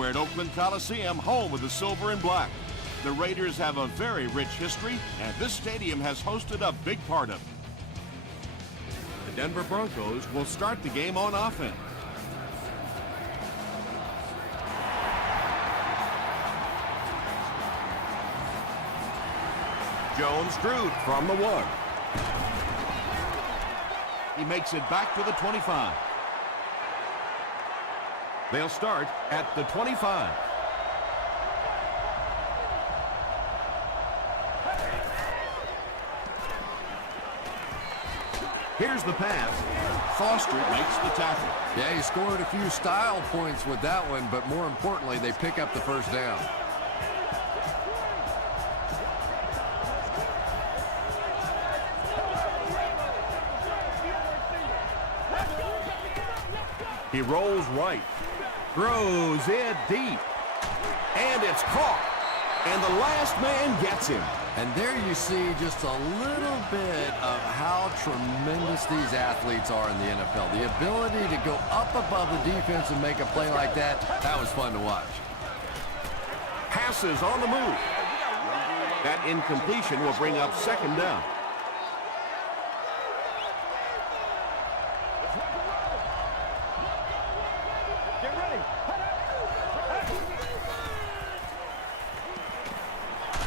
We're at Oakland Coliseum, home of the silver and black. The Raiders have a very rich history, and this stadium has hosted a big part of it. The Denver Broncos will start the game on offense. Jones-Drew from the 1. He makes it back to the 25. They'll start at the 25. Here's the pass. Foster makes the tackle. Yeah, he scored a few style points with that one, but more importantly, they pick up the first down. He rolls right, throws it deep, and it's caught. And the last man gets him. And there you see just a little bit of how tremendous these athletes are in the NFL. The ability to go up above the defense and make a play like that, that was fun to watch. Passes on the move. That incompletion will bring up second down.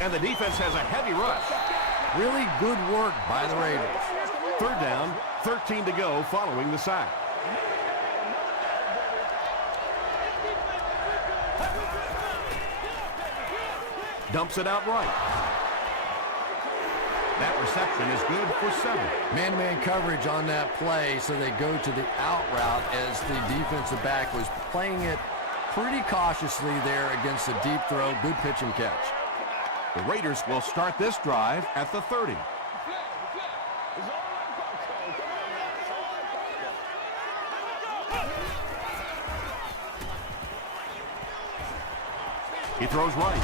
And the defense has a heavy rush. Really good work by the Raiders. Third down, 13 to go following the sack. Dumps it out right. That reception is good for 7. Man-to-man coverage on that play, so they go to the out route as the defensive back was playing it pretty cautiously there against a deep throw. Good pitch and catch. The Raiders will start this drive at the 30. He throws right.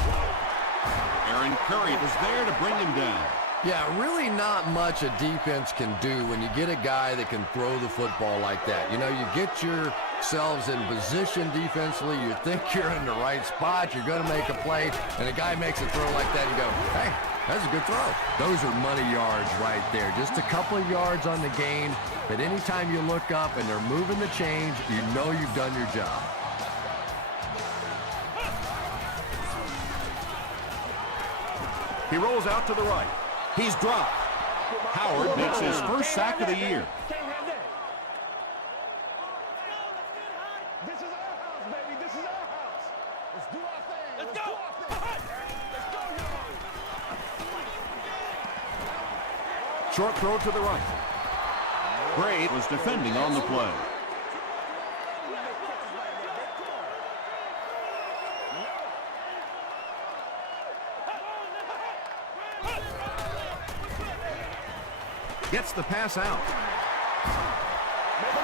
Aaron Curry was there to bring him down. Yeah, really not much a defense can do when you get a guy that can throw the football like that. You know, you get yourselves in position defensively, you think you're in the right spot, you're going to make a play, and a guy makes a throw like that and you go, hey, that's a good throw. Those are money yards right there. Just a couple of yards on the gain, but anytime you look up and they're moving the chains, you know you've done your job. He rolls out to the right. He's dropped. Howard makes his first sack of the year. This is our house, baby. This is our house. Let's do our thing. Let's go. Short throw to the right. Gray was defending on the play. Gets the pass out.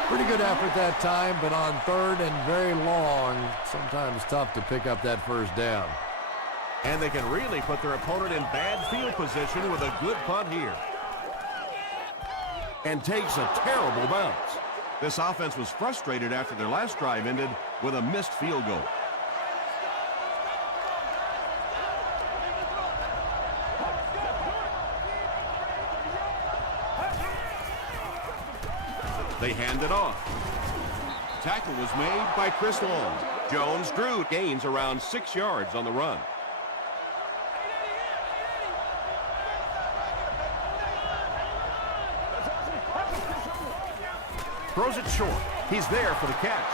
Pretty good effort that time, but on third and very long, sometimes tough to pick up that first down. And they can really put their opponent in bad field position with a good punt here. And takes a terrible bounce. This offense was frustrated after their last drive ended with a missed field goal. They hand it off. Tackle was made by Chris Long. Jones-Drew gains around 6 yards on the run. Throws it short. He's there for the catch.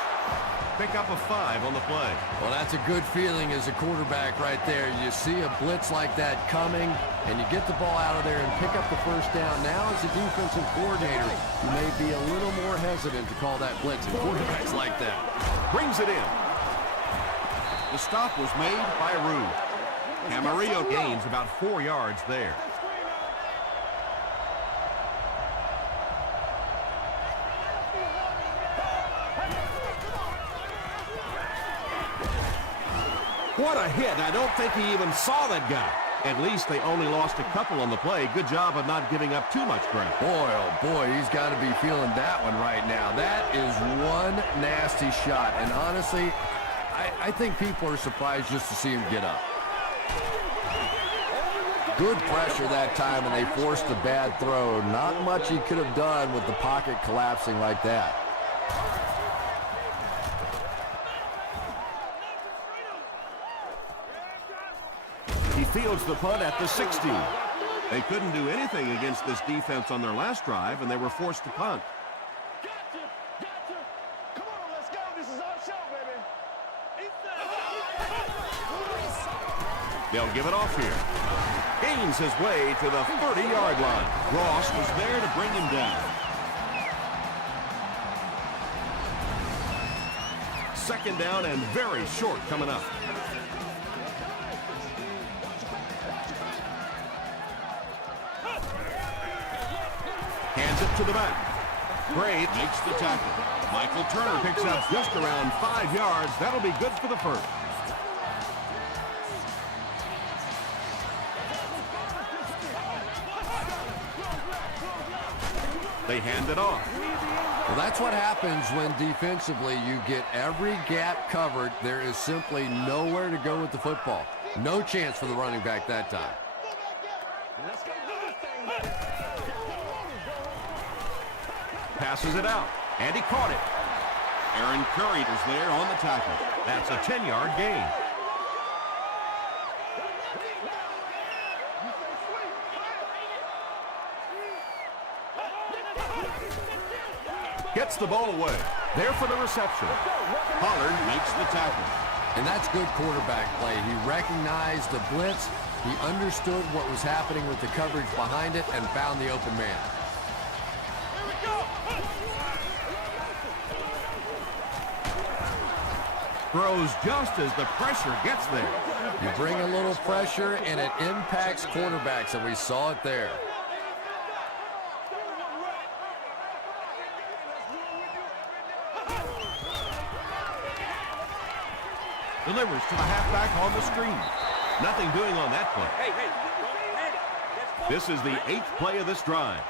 Pick up a 5 on the play. Well, that's a good feeling as a quarterback right there. You see a blitz like that coming, and you get the ball out of there and pick up the first down. Now, as a defensive coordinator, you may be a little more hesitant to call that blitz, and quarterbacks like that. Brings it in. The stop was made by Rue. Camarillo gains about 4 yards there. What a hit. I don't think he even saw that guy. At least they only lost a couple on the play. Good job of not giving up too much ground. Boy, oh boy, he's got to be feeling that one right now. That is one nasty shot. And honestly, I think people are surprised just to see him get up. Good pressure that time, and they forced a bad throw. Not much he could have done with the pocket collapsing like that. He fields the punt at the 60. They couldn't do anything against this defense on their last drive, and they were forced to punt. Come on, let's go. This is our show, baby. They'll give it off here. Gains his way to the 30-yard line. Ross was there to bring him down. Second down and very short coming up. Hands it to the back. Gray makes the tackle. Michael Turner picks up just around 5 yards. That'll be good for the first. They hand it off. Well, that's what happens when defensively you get every gap covered. There is simply nowhere to go with the football. No chance for the running back that time. Passes it out, and he caught it. Aaron Curry is there on the tackle. That's a 10-yard gain. Gets the ball away. There for the reception. Pollard makes the tackle. And that's good quarterback play. He recognized the blitz. He understood what was happening with the coverage behind it and found the open man. Throws just as the pressure gets there. You bring a little pressure and it impacts quarterbacks, and we saw it there. Delivers to the halfback on the screen. Nothing doing on that play. This is the 8th play of this drive.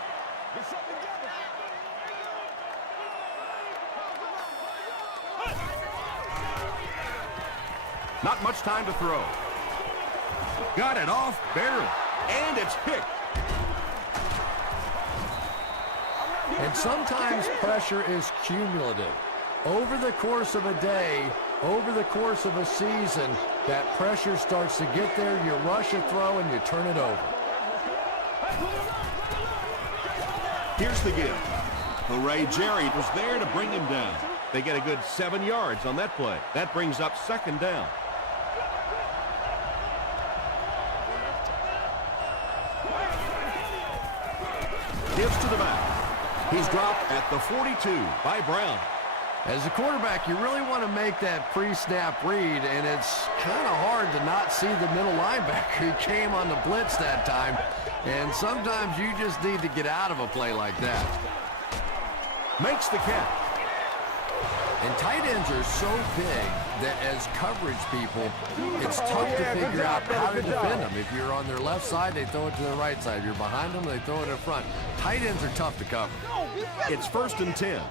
Not much time to throw. Got it off barely, and it's picked. And sometimes pressure is cumulative. Over the course of a day, over the course of a season, that pressure starts to get there, you rush a throw, and you turn it over. Here's the give. Hooray, Jerry was there to bring him down. They get a good 7 yards on that play. That brings up second down. Gives to the back. He's dropped at the 42 by Brown. As a quarterback, you really want to make that pre-snap read, and it's kind of hard to not see the middle linebacker. He came on the blitz that time, and sometimes you just need to get out of a play like that. Makes the catch. And tight ends are so big that as coverage people, it's tough to figure out how to defend them. If you're on their left side, they throw it to the right side. If you're behind them, they throw it in front. Tight ends are tough to cover. It's 1st and 10.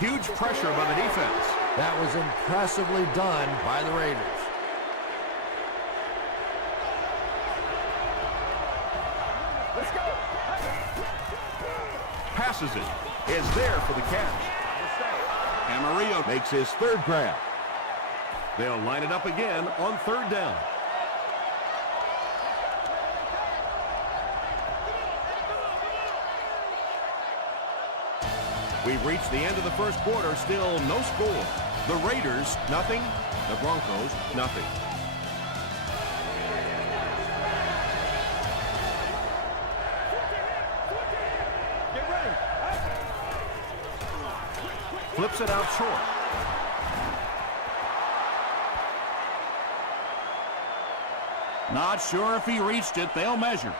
Huge pressure by the defense. That was impressively done by the Raiders. Passes it. Is there for the catch. Camarillo makes his 3rd grab. They'll line it up again on 3rd down. We've reached the end of the first quarter, still no score. The Raiders, nothing. The Broncos, nothing. Flips it out short. Not sure if he reached it. They'll measure.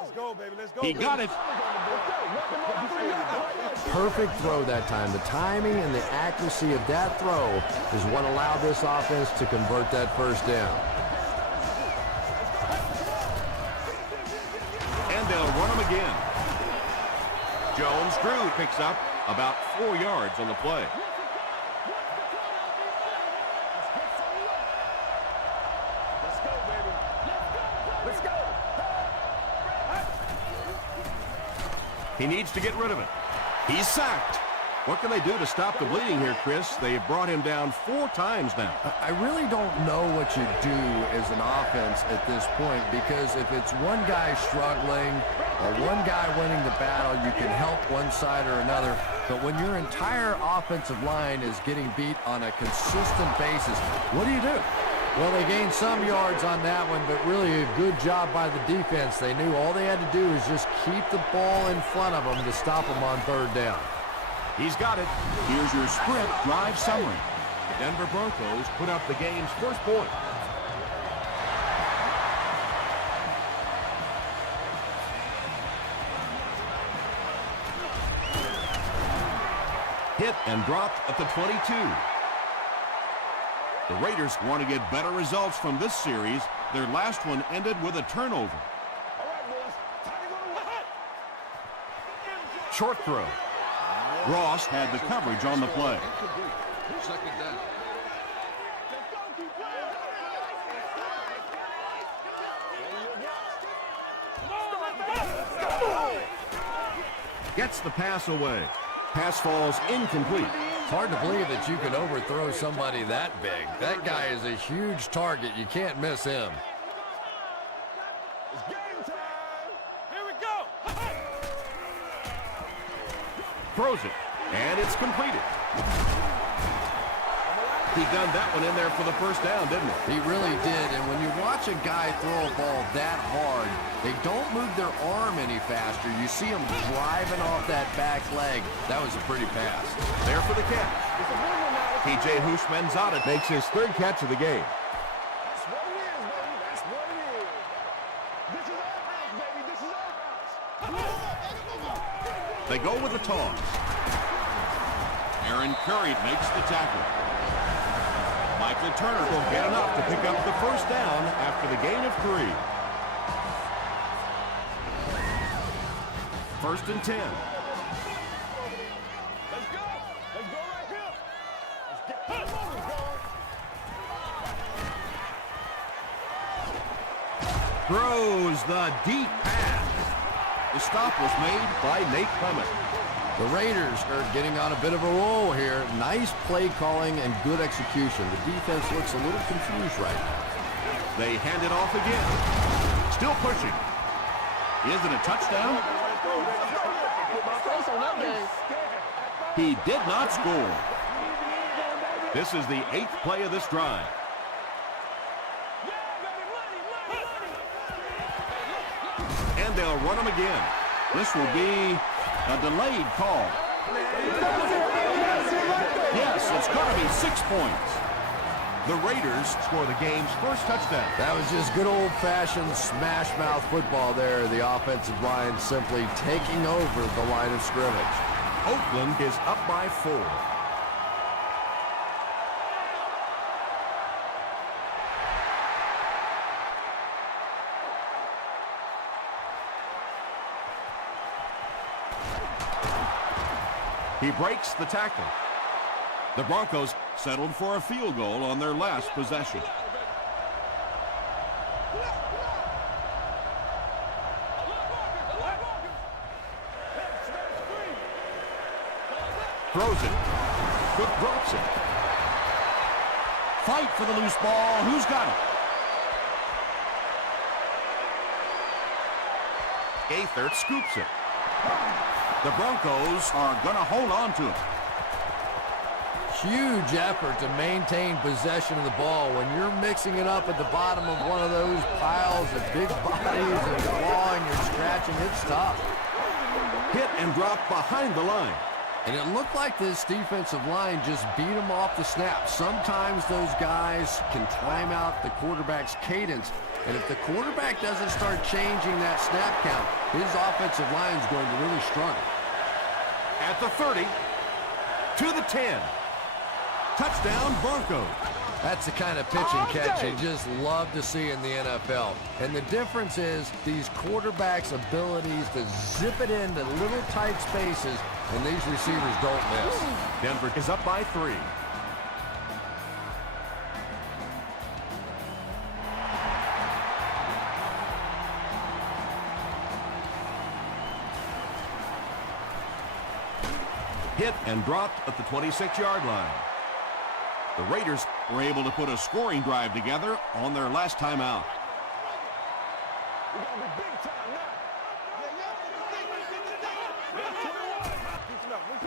Let's go, baby. Let's go. He got it. perfect throw that time. The timing and the accuracy of that throw is what allowed this offense to convert that first down. And they'll run him again. Jones-Drew picks up about 4 yards on the play. He needs to get rid of it. He's sacked. What can they do to stop the bleeding here, Chris? They've brought him down 4 times now. I really don't know what you do as an offense at this point, because if it's one guy struggling or one guy winning the battle, you can help one side or another. But when your entire offensive line is getting beat on a consistent basis, what do you do? Well, they gained some yards on that one, but really a good job by the defense. They knew all they had to do is just keep the ball in front of them to stop them on third down. He's got it. Here's your sprint drive summary. The Denver Broncos put up the game's first point. Hit and dropped at the 22. The Raiders want to get better results from this series. Their last one ended with a turnover. Short throw. Ross had the coverage on the play. Second down. Gets the pass away. Pass falls incomplete. It's hard to believe that you can overthrow somebody that big. That guy is a huge target. You can't miss him. It's game time. Here we go. Throws it, and it's completed. He gunned that one in there for the first down, didn't he? He really did, and when you watch a guy throw a ball that hard, they don't move their arm any faster. You see him driving off that back leg. That was a pretty pass. There for the catch. T.J. Houshmandzadeh makes his 3rd catch of the game. That's what it is, baby. That's what it is. This is our house, baby. This is our house. They go with the toss. Aaron Curry makes the tackle. Michael Turner will get enough to pick up the first down after the gain of 3. 1st and 10. Let's go. Let's go right here. Let's get the motor going. Throws the deep pass. The stop was made by Nate Clement. The Raiders are getting on a bit of a roll here. Nice play calling and good execution. The defense looks a little confused right now. They hand it off again. Still pushing. Is it a touchdown? He did not score. This is the 8th play of this drive. And they'll run him again. This will be a delayed call. Yes, it's going to be 6 points. The Raiders score the game's first touchdown. That was just good old-fashioned smash-mouth football there. The offensive line simply taking over the line of scrimmage. Oakland is up by 4. He breaks the tackle. The Broncos settled for a field goal on their last possession. Throws it. Cook drops it. Fight for the loose ball. Who's got it? Gaithert scoops it. The Broncos are going to hold on to it. Huge effort to maintain possession of the ball. When you're mixing it up at the bottom of one of those piles of big bodies and clawing and scratching, it's tough. Hit and drop behind the line. And it looked like this defensive line just beat them off the snap. Sometimes those guys can time out the quarterback's cadence. And if the quarterback doesn't start changing that snap count, his offensive line is going to really struggle. At the 30, to the 10. Touchdown, Broncos. That's the kind of pitch and catch you just love to see in the NFL. And the difference is these quarterbacks' abilities to zip it into little tight spaces, and these receivers don't miss. Denver is up by 3. Hit and dropped at the 26-yard line. The Raiders were able to put a scoring drive together on their last time out. We're going to be big time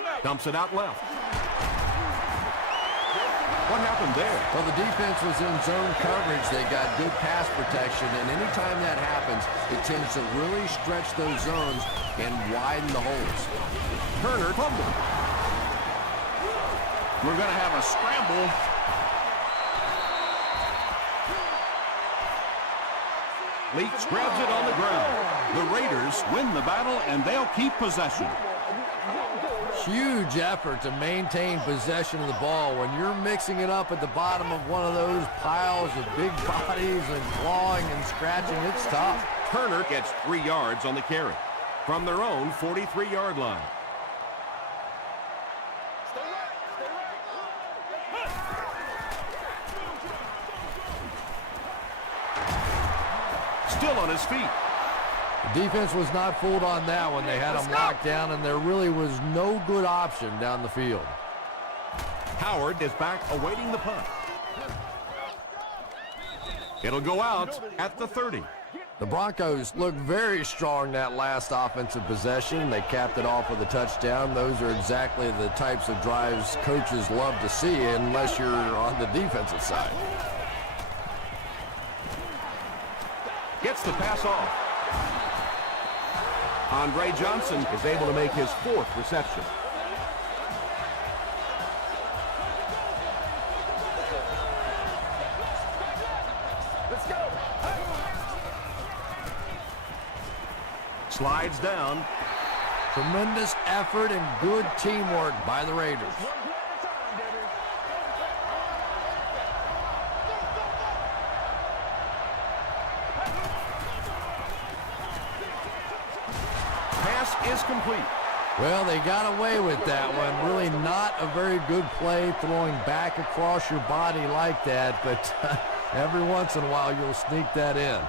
now. Dumps it out left. What happened there? Well, the defense was in zone coverage. They got good pass protection, and anytime that happens, it tends to really stretch those zones and widen the holes. Turner fumbled. We're going to have a scramble. Leach grabs it on the ground. The Raiders win the battle, and they'll keep possession. Huge effort to maintain possession of the ball. When you're mixing it up at the bottom of one of those piles of big bodies and clawing and scratching, it's tough. Turner gets 3 yards on the carry from their own 43-yard line. Still on his feet. The defense was not fooled on that one. They had him locked down, and there really was no good option down the field. Howard is back awaiting the punt. It'll go out at the 30. The Broncos looked very strong that last offensive possession. They capped it off with a touchdown. Those are exactly the types of drives coaches love to see unless you're on the defensive side. Gets the pass off. Andre Johnson is able to make his 4th reception. Let's go. Slides down. Tremendous effort and good teamwork by the Raiders. Is complete. Well, they got away with that one. Really not a very good play throwing back across your body like that, but every once in a while you'll sneak that in.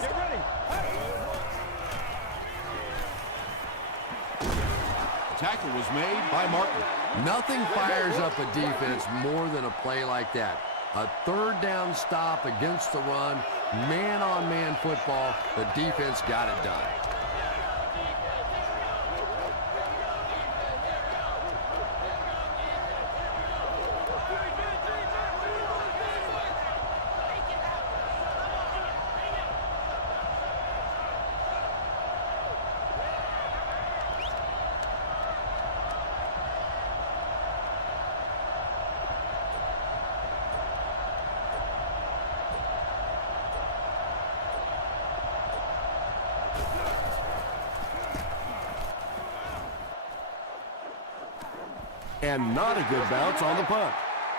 Get ready. Tackle was made by Martin. Nothing fires up a defense more than a play like that. A third down stop against the run, man-on-man football. The defense got it done. And not a good bounce on the punt.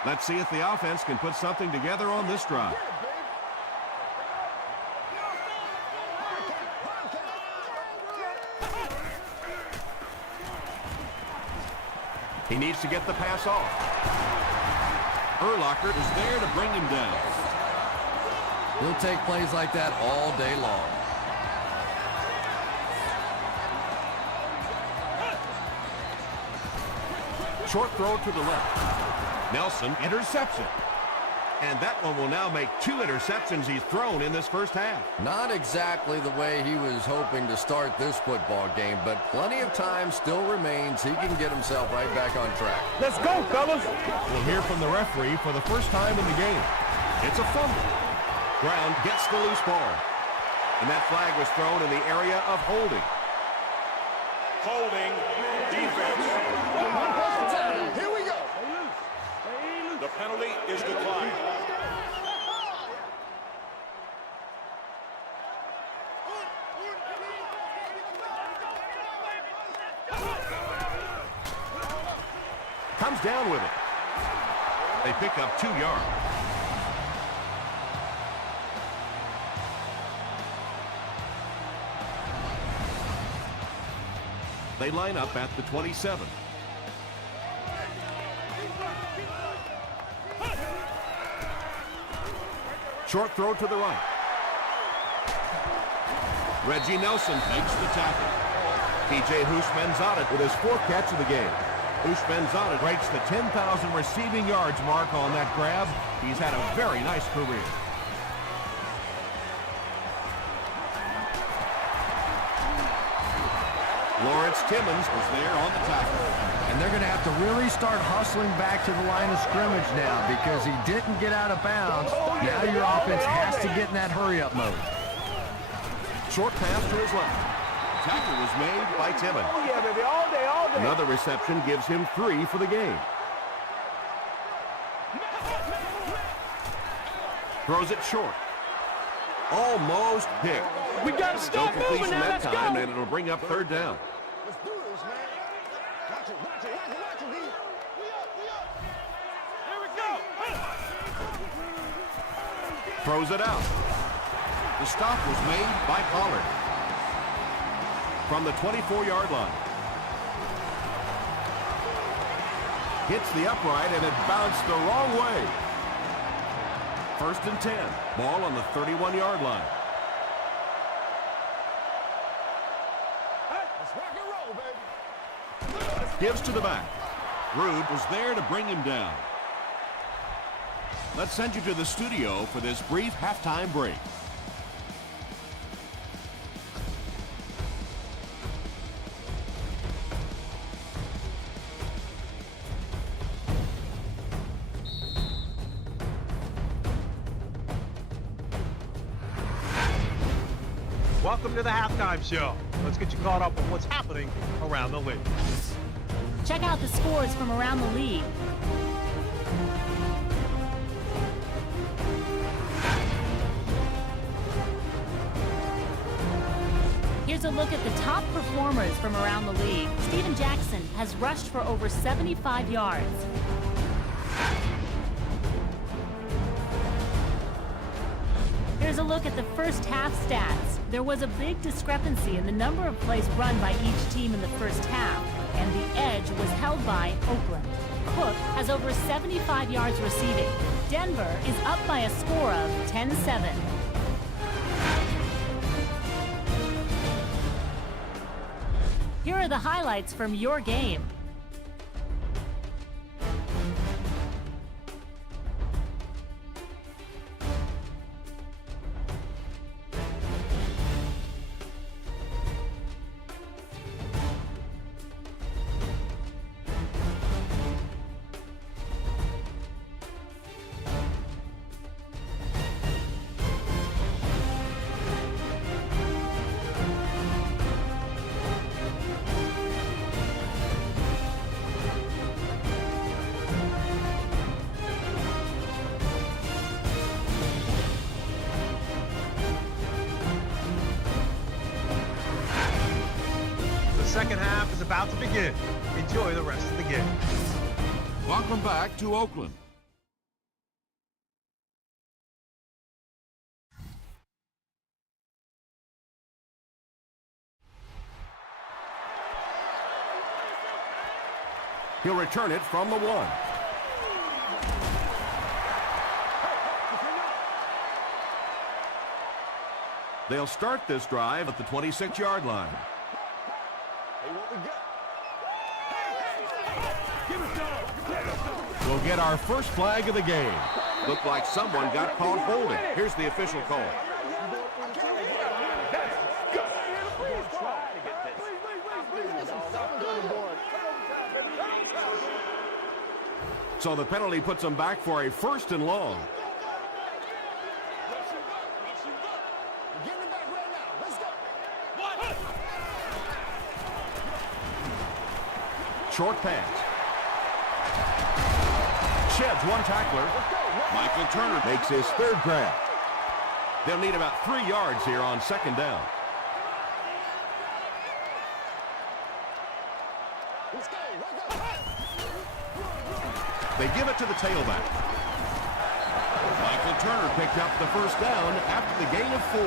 Let's see if the offense can put something together on this drive. He needs to get the pass off. Urlacher is there to bring him down. He'll take plays like that all day long. Short throw to the left. Nelson intercepts it. And that one will now make 2 interceptions he's thrown in this first half. Not exactly the way he was hoping to start this football game, but plenty of time still remains. He can get himself right back on track. Let's go, fellas. We'll hear from the referee for the first time in the game. It's a fumble. Brown gets the loose ball. And that flag was thrown in the area of holding. Holding defense. Here we go. The penalty is declined. comes down with it. They pick up 2 yards. They line up at the 27. Short throw to the right. Reggie Nelson makes the tackle. T.J. Houshmandzadeh with his 4th catch of the game. Houshmandzadeh breaks the 10,000 receiving yards mark on that grab. He's had a very nice career. Lawrence Timmons was there on the tackle. And they're going to have to really start hustling back to the line of scrimmage now because he didn't get out of bounds. Now your offense has to get in that hurry-up mode. Short pass to his left. Tackle was made by Timmons. Oh, yeah, baby, all day, all day. Another reception gives him 3 for the game. Throws it short. Almost picked. We got to stop moving now. That Let's time, go. and it'll bring up 3rd down. Let's do this, man. Watch it, watch it, watch it, watch it, D. Here we go. Throws it out. The stop was made by Pollard. From the 24-yard line. Hits the upright, and it bounced the wrong way. 1st and 10. Ball on the 31-yard line. Let's rock and roll, baby. Gives to the back. Rude was there to bring him down. Let's send you to the studio for this brief halftime break. Welcome to the halftime show. Let's get you caught up on what's happening around the league. Check out the scores from around the league. Here's a look at the top performers from around the league. Steven Jackson has rushed for over 75 yards. Here's a look at the first half stats. There was a big discrepancy in the number of plays run by each team in the first half, and the edge was held by Oakland. Cook has over 75 yards receiving. Denver is up by a score of 10-7. Here are the highlights from your game. The second half is about to begin. Enjoy the rest of the game. Welcome back to Oakland. He'll return it from the 1. They'll start this drive at the 26-yard line. We'll get our first flag of the game. Looked like someone got called holding. Here's the official call. So the penalty puts them back for a 1st and long. Short pass. Sheds one tackler. Michael Turner makes his 3rd grab. They'll need about 3 yards here on 2nd down. They give it to the tailback. Michael Turner picked up the first down after the gain of 4.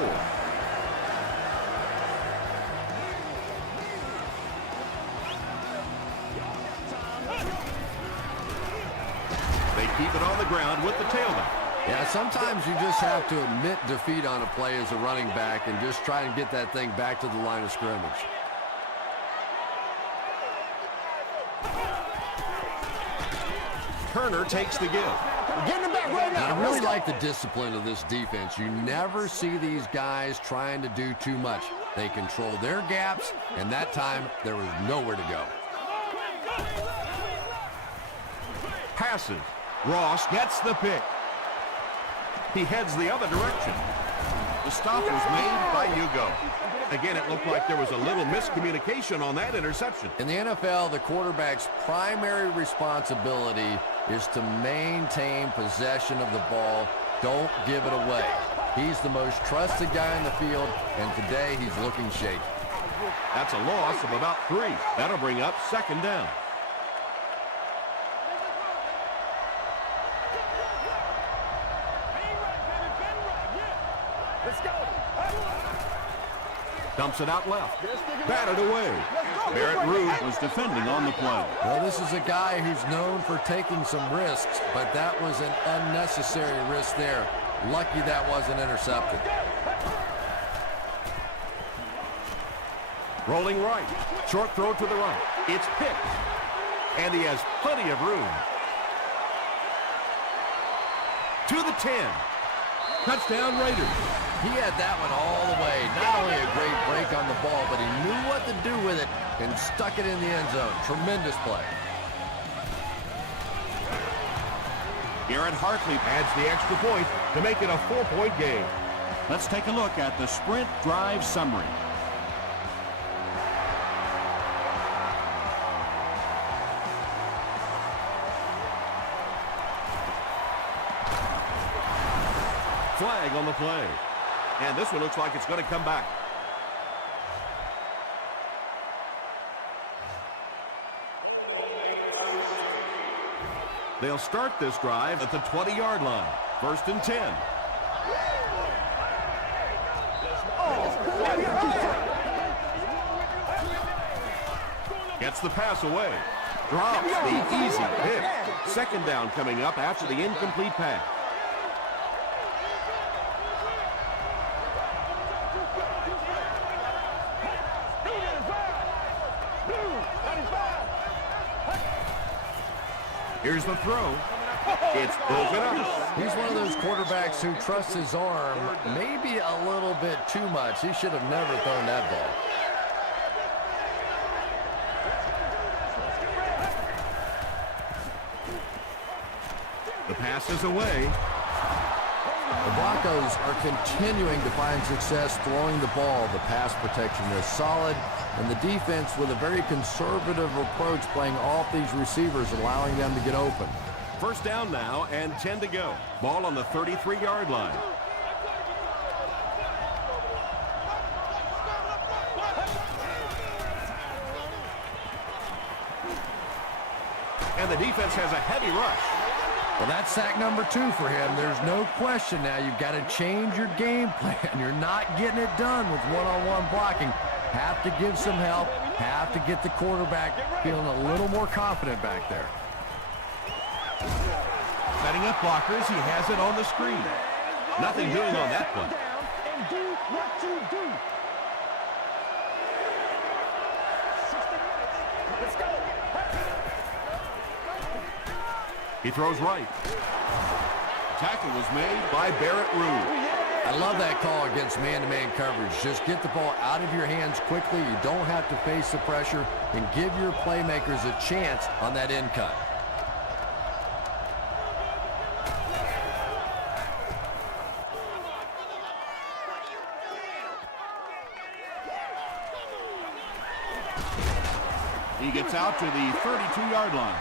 They keep it on the ground with the tailback. Yeah, sometimes you just have to admit defeat on a play as a running back and just try and get that thing back to the line of scrimmage. Turner takes the give. Getting him back right now. I really like the discipline of this defense. You never see these guys trying to do too much. They control their gaps, and that time there was nowhere to go. Passes. Ross gets the pick. He heads the other direction. The stop was made by Hugo. Again, it looked like there was a little miscommunication on that interception. In the NFL, the quarterback's primary responsibility is to maintain possession of the ball. Don't give it away. He's the most trusted guy in the field, and today he's looking shaky. That's a loss of about 3. That'll bring up second down. Let's go. Dumps it out left. Batted away. Barrett Rude was defending on the play. Well, this is a guy who's known for taking some risks, but that was an unnecessary risk there. Lucky that wasn't intercepted. Rolling right. Short throw to the right. It's picked. And he has plenty of room. To the 10. Touchdown Raiders. He had that one all the way. Not only a great break on the ball, but he knew what to do with it and stuck it in the end zone. Tremendous play. Garrett Hartley adds the extra point to make it a 4-point game. Let's take a look at the sprint drive summary. Flag on the play. And this one looks like it's going to come back. They'll start this drive at the 20-yard line. 1st and 10. Gets the pass away. Drops the easy pick. 2nd down coming up after the incomplete pass. Here's the throw. It's broken up. He's one of those quarterbacks who trusts his arm maybe a little bit too much. He should have never thrown that ball. The pass is away. The Broncos are continuing to find success throwing the ball. The pass protection is solid, and the defense with a very conservative approach playing off these receivers, allowing them to get open. 1st down now and 10 to go. Ball on the 33-yard line. And the defense has a heavy rush. Well, that's sack number 2 for him. There's no question now. You've got to change your game plan. You're not getting it done with one-on-one blocking. Have to give some help. Have to get the quarterback feeling a little more confident back there. Setting up blockers. He has it on the screen. Nothing doing on that play. And do what you do. 60 minutes. Let's go. He throws right. Tackle was made by Barrett Rude. I love that call against man-to-man coverage. Just get the ball out of your hands quickly. You don't have to face the pressure, and give your playmakers a chance on that end cut. He gets out to the 32-yard line.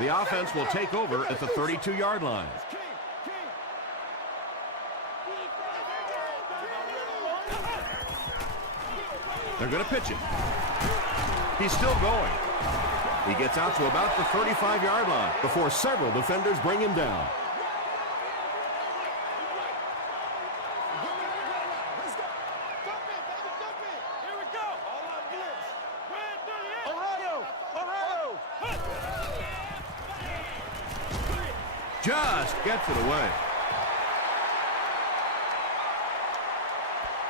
The offense will take over at the 32-yard line. They're going to pitch it. He's still going. He gets out to about the 35-yard line before several defenders bring him down. Just gets it away.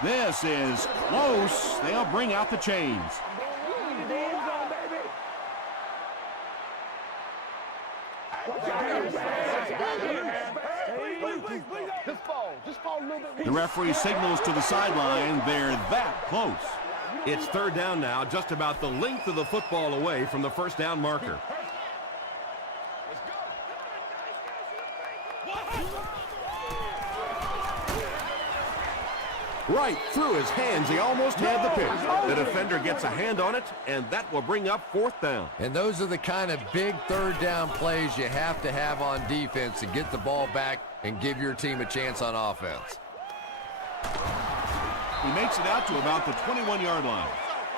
This is close. They'll bring out the chains. Just fall a little bit. The referee signals to the sideline. They're that close. It's third down now, just about the length of the football away from the first down marker. Right through his hands, he almost had the pick. The defender gets a hand on it, and that will bring up fourth down. And those are the kind of big third down plays you have to have on defense to get the ball back and give your team a chance on offense. He makes it out to about the 21-yard line.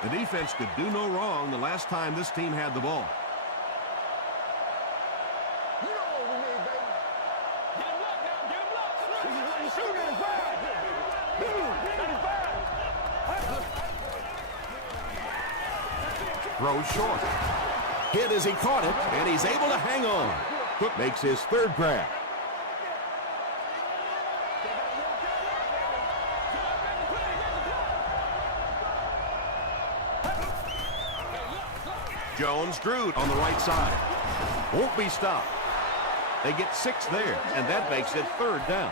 The defense could do no wrong the last time this team had the ball. You know what we need, baby. Get him locked now. Get him locked. This is what you shoot in his bag. Throws short. Hit as he caught it, and he's able to hang on. Cook makes his third grab. Jones-Drew on the right side. Won't be stopped. They get 6 there, and that makes it third down.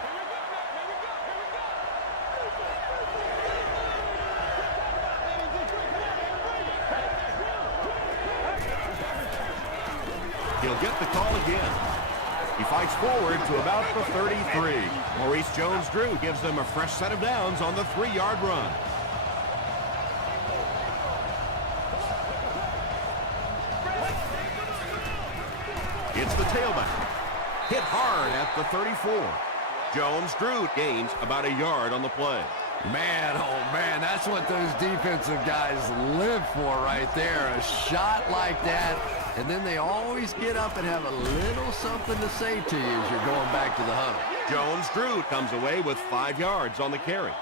He'll get the call again. He fights forward to about the 33. Maurice Jones-Drew gives them a fresh set of downs on the 3-yard run. It's the tailback. Hit hard at the 34. Jones-Drew gains about a yard on the play. Man, oh man, that's what those defensive guys live for right there. A shot like that, and then they always get up and have a little something to say to you as you're going back to the huddle. Jones-Drew comes away with 5 yards on the carry.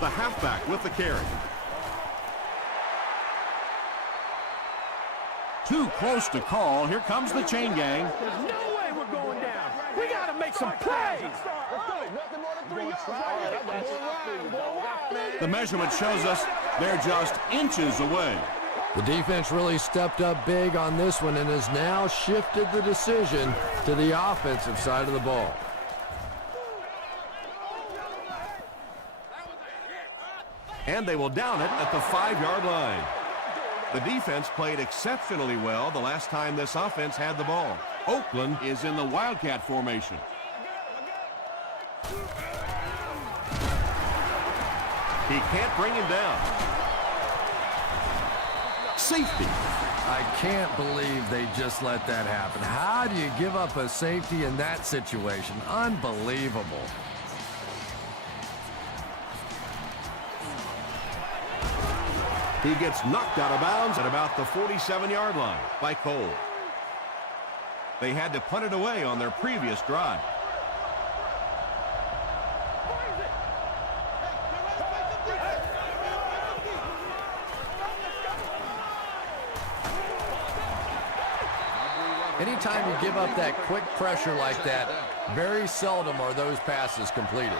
The halfback with the carry. Too close to call. Here comes the chain gang. There's no way we're going down. We got to make some plays. Nothing more than 3 yards right here. The measurement shows us they're just inches away. The defense really stepped up big on this one and has now shifted the decision to the offensive side of the ball. And they will down it at the 5-yard line. The defense played exceptionally well the last time this offense had the ball. Oakland is in the Wildcat formation. He can't bring him down. Safety. I can't believe they just let that happen. How do you give up a safety in that situation? Unbelievable. He gets knocked out of bounds at about the 47-yard line by Cole. They had to punt it away on their previous drive. Anytime you give up that quick pressure like that, very seldom are those passes completed.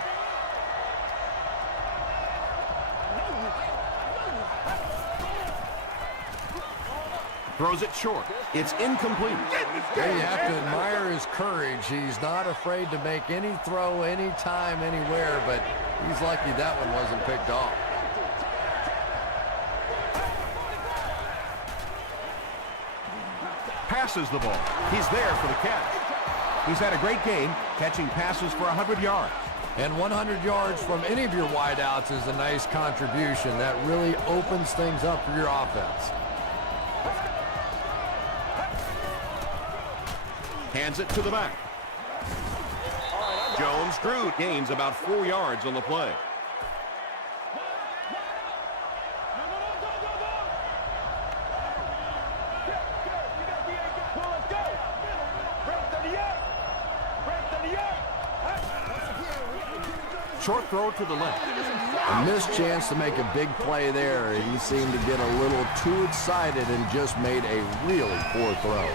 Throws it short. It's incomplete. There you have to admire his courage. He's not afraid to make any throw, anytime, anywhere, but he's lucky that one wasn't picked off. Passes the ball. He's there for the catch. He's had a great game, catching passes for 100 yards. And 100 yards from any of your wideouts is a nice contribution. That really opens things up for your offense. Hands it to the back. Jones-Drew gains about 4 yards on the play. Short throw to the left. A missed chance to make a big play there. He seemed to get a little too excited and just made a really poor throw.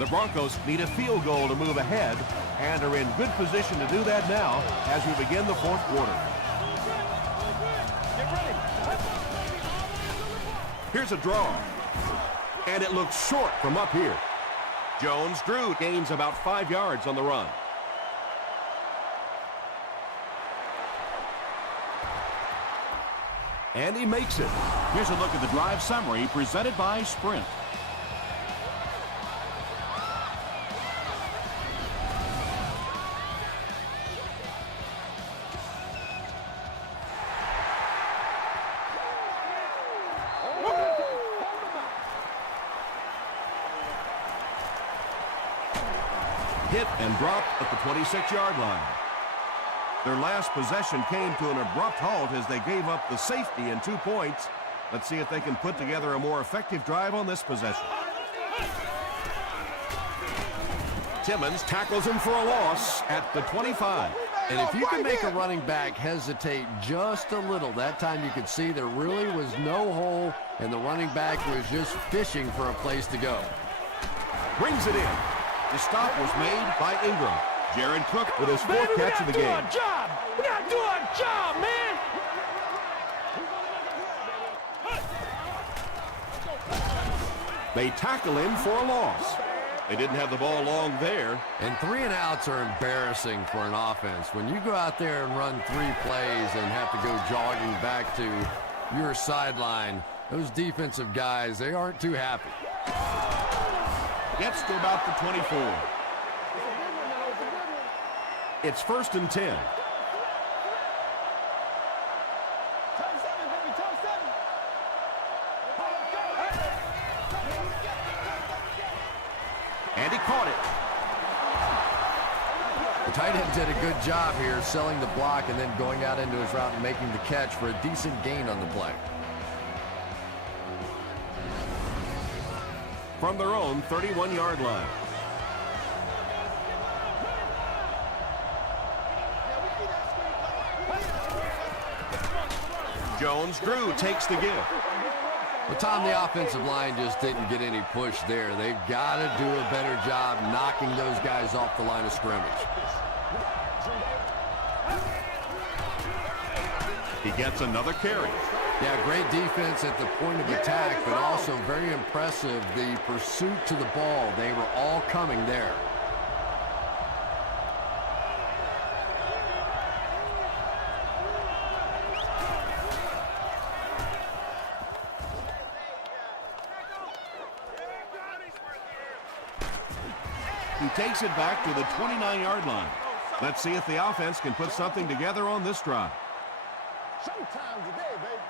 The Broncos need a field goal to move ahead and are in good position to do that now as we begin the fourth quarter. Here's a draw. And it looks short from up here. Jones-Drew gains about 5 yards on the run. And he makes it. Here's a look at the drive summary presented by Sprint. Hit and dropped at the 26-yard line. Their last possession came to an abrupt halt as they gave up the safety and 2 points. Let's see if they can put together a more effective drive on this possession. Timmons tackles him for a loss at the 25. And if you can make a running back hesitate just a little, that time you could see there really was no hole, and the running back was just fishing for a place to go. Brings it in. The stop was made by Ingram. Jared Cook with his fourth catch of the game. We gotta do our job, man! They tackle him for a loss. They didn't have the ball long there. And 3 and outs are embarrassing for an offense. When you go out there and run 3 plays and have to go jogging back to your sideline, those defensive guys, they aren't too happy. Gets to about the 24. It's 1st and 10. And he caught it. The tight end did a good job here selling the block and then going out into his route and making the catch for a decent gain on the play. From their own 31-yard line. Jones-Drew takes the give. Well, Tom, the offensive line just didn't get any push there. They've got to do a better job knocking those guys off the line of scrimmage. He gets another carry. Yeah, great defense at the point of attack, but also very impressive the pursuit to the ball. They were all coming there. He takes it back to the 29-yard line. Let's see if the offense can put something together on this drive. Showtime today, baby.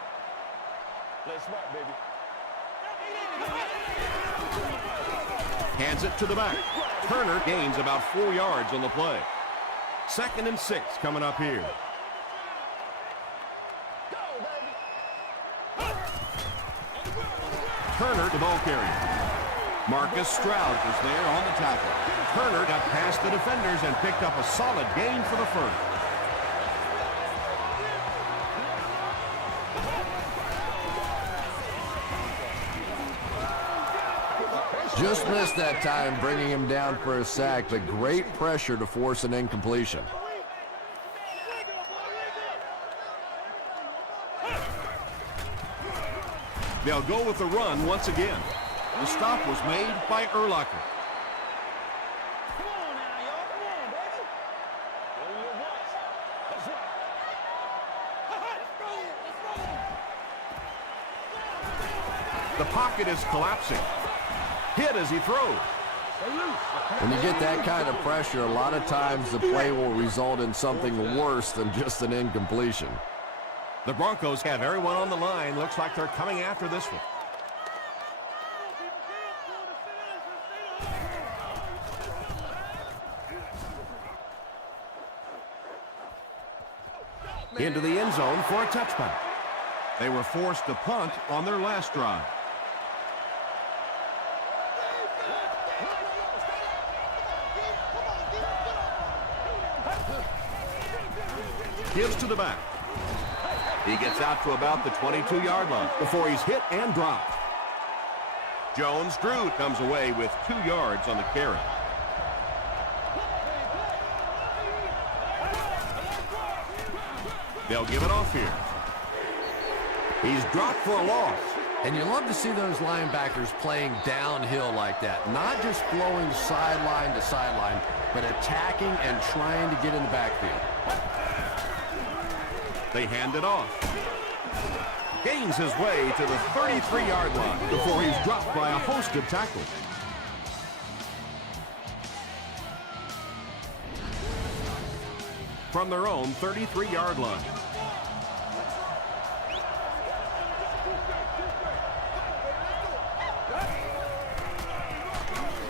Play smart, baby. Hands it to the back. Turner gains about 4 yards on the play. 2nd and 6 coming up here. Go, baby. Turner, the ball carrier. Marcus Stroud was there on the tackle. Turner got past the defenders and picked up a solid gain for the first. Just missed that time, bringing him down for a sack, but great pressure to force an incompletion. They'll go with the run once again. The stop was made by Urlacher. Come on now, y'all. Come on, baby. Only live once. That's right. The pocket is collapsing. Hit as he throws. When you get that kind of pressure, a lot of times the play will result in something worse than just an incompletion. The Broncos have everyone on the line. Looks like they're coming after this one. into the end zone for a touchback. They were forced to punt on their last drive. Gives to the back. He gets out to about the 22-yard line before he's hit and dropped. Jones-Drew comes away with 2 yards on the carry. They'll give it off here. He's dropped for a loss. And you love to see those linebackers playing downhill like that. Not just flowing sideline to sideline, but attacking and trying to get in the backfield. They hand it off. Gains his way to the 33-yard line before he's dropped by a host of tackles. From their own 33-yard line.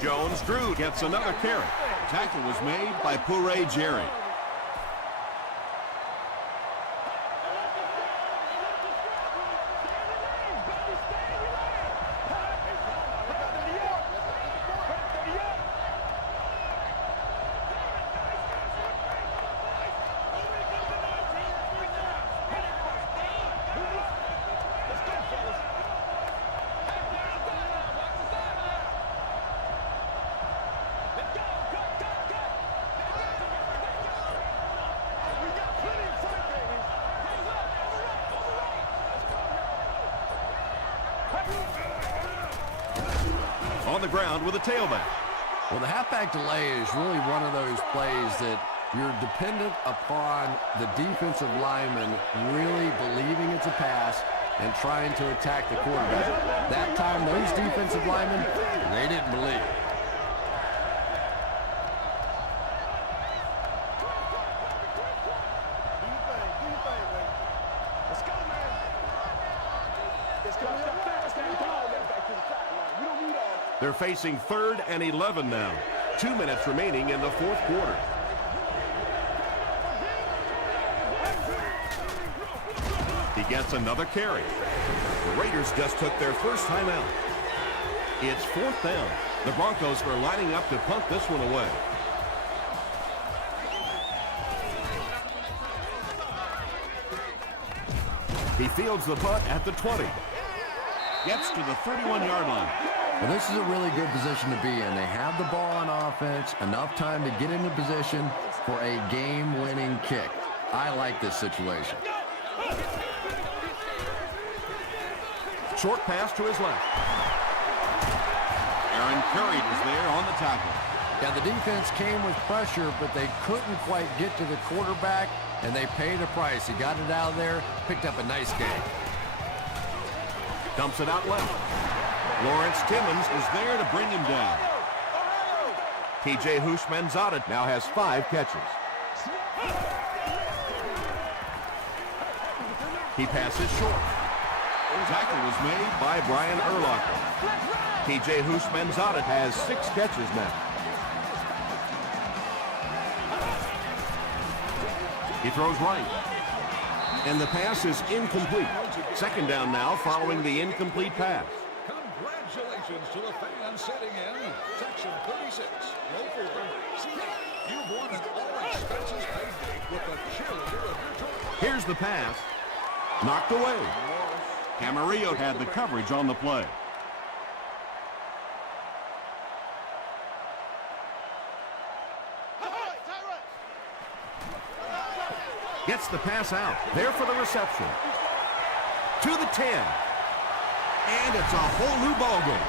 Jones-Drew gets another carry. Tackle was made by Puré Jerry. On the ground with a tailback. Well, the halfback delay is really one of those plays that you're dependent upon the defensive lineman really believing it's a pass and trying to attack the quarterback. That time, those defensive linemen, they didn't believe. They're facing 3rd and 11 now. 2 minutes remaining in the 4th quarter. He gets another carry. The Raiders just took their first time out. It's 4th down. The Broncos are lining up to punt this one away. He fields the punt at the 20. Gets to the 31-yard line. Well, this is a really good position to be in. They have the ball on offense, enough time to get into position for a game-winning kick. I like this situation. Short pass to his left. Aaron Curry was there on the tackle. Yeah, the defense came with pressure, but they couldn't quite get to the quarterback, and they paid a price. He got it out of there, picked up a nice gain. Dumps it out left. Lawrence Timmons is there to bring him down. T.J. Houshmandzadeh now has 5 catches. He passes short. Tackle was made by Brian Urlacher. T.J. Houshmandzadeh has 6 catches now. He throws right. And the pass is incomplete. 2nd down now following the incomplete pass. Congratulations to the fans sitting in section 36. Go for you've won an all-expenses paid date with the cheerleader of your choice. Here's the pass. Knocked away. Camarillo had the coverage on the play. Gets the pass out. There for the reception. To the 10. And it's a whole new ballgame.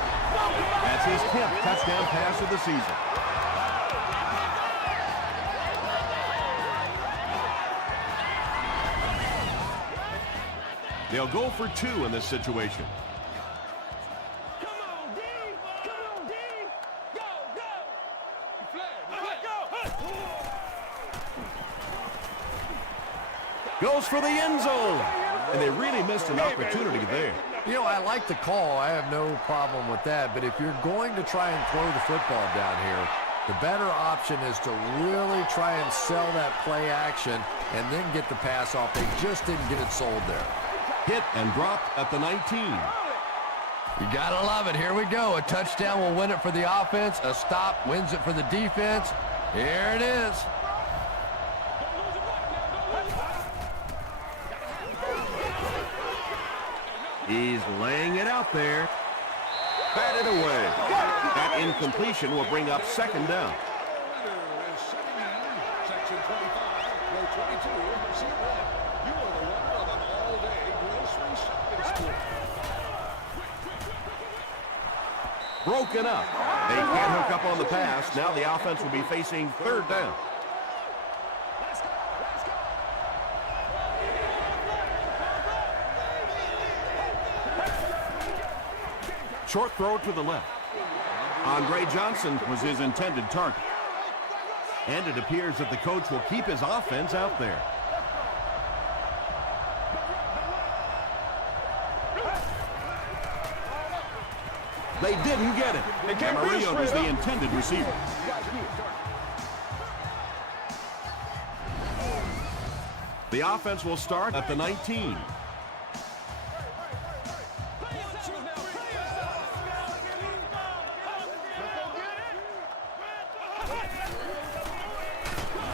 That's his 10th touchdown pass of the season. They'll go for 2 in this situation. Come on, D! Come on, D! Go, go! Goes for the end zone. And they really missed an opportunity there. You know, I like the call. I have no problem with that. But if you're going to try and throw the football down here, The better option is to really try and sell that play action and then get the pass off. They just didn't get it sold there. Hit and dropped at the 19. You gotta love it. Here we go. A touchdown will win it for the offense. A stop wins it for the defense. Here it is. He's laying it out there. Batted away. That incompletion will bring up second down. Is sitting in section 25, row 22, seat 1. You are the winner of an all-day grocery shopping spree. Broken up. They can't hook up on the pass. Now the offense will be facing third down. Short throw to the left. Andre Johnson was his intended target. And it appears that the coach will keep his offense out there. They didn't get it. Camarillo was the intended receiver. The offense will start at the 19.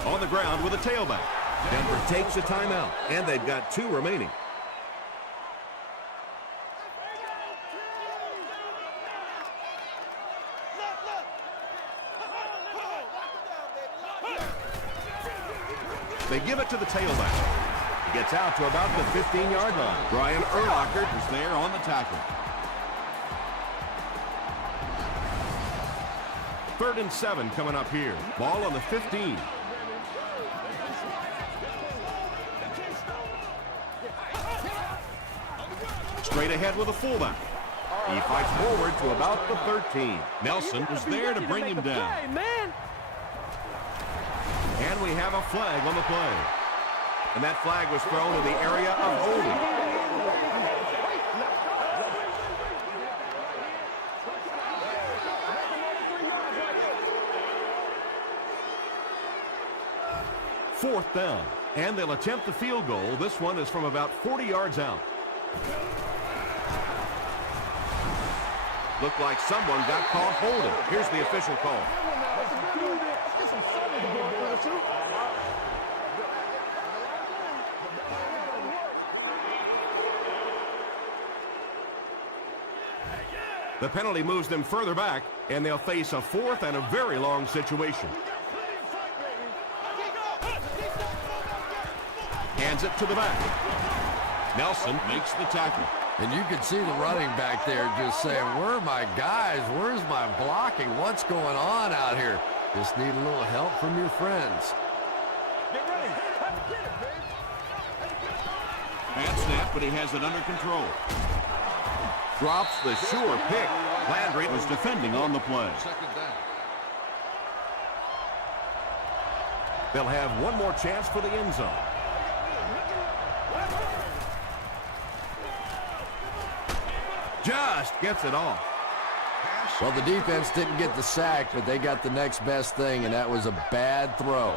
On the ground with a tailback. Denver takes a timeout, and they've got 2 remaining. They give it to the tailback. He gets out to about the 15-yard line. Brian Urlacher is there on the tackle. 3rd and 7 coming up here. Ball on the 15. Straight ahead with a fullback. He fights forward to about the 13. Nelson was there to bring him down. And we have a flag on the play. And that flag was thrown in the area of holding. Fourth down. And they'll attempt the field goal. This one is from about 40 yards out. Looked like someone got caught holding. Here's the official call. The penalty moves them further back, and they'll face a 4th and a very long situation. Hands it to the back. Nelson makes the tackle. And you can see the running back there just saying, where are my guys? Where's my blocking? What's going on out here? Just need a little help from your friends. Get ready. Bad snap, but he has it under control. Drops the sure pick. Landry was defending on the play. Second down. They'll have one more chance for the end zone. Just gets it off. Well, the defense didn't get the sack, but they got the next best thing, and that was a bad throw.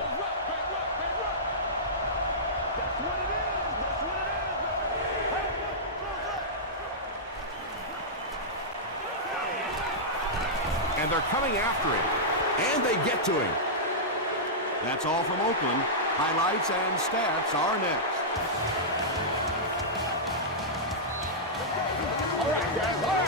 And they're coming after him. And they get to him. That's all from Oakland. Highlights and stats are next. All right, guys. All right.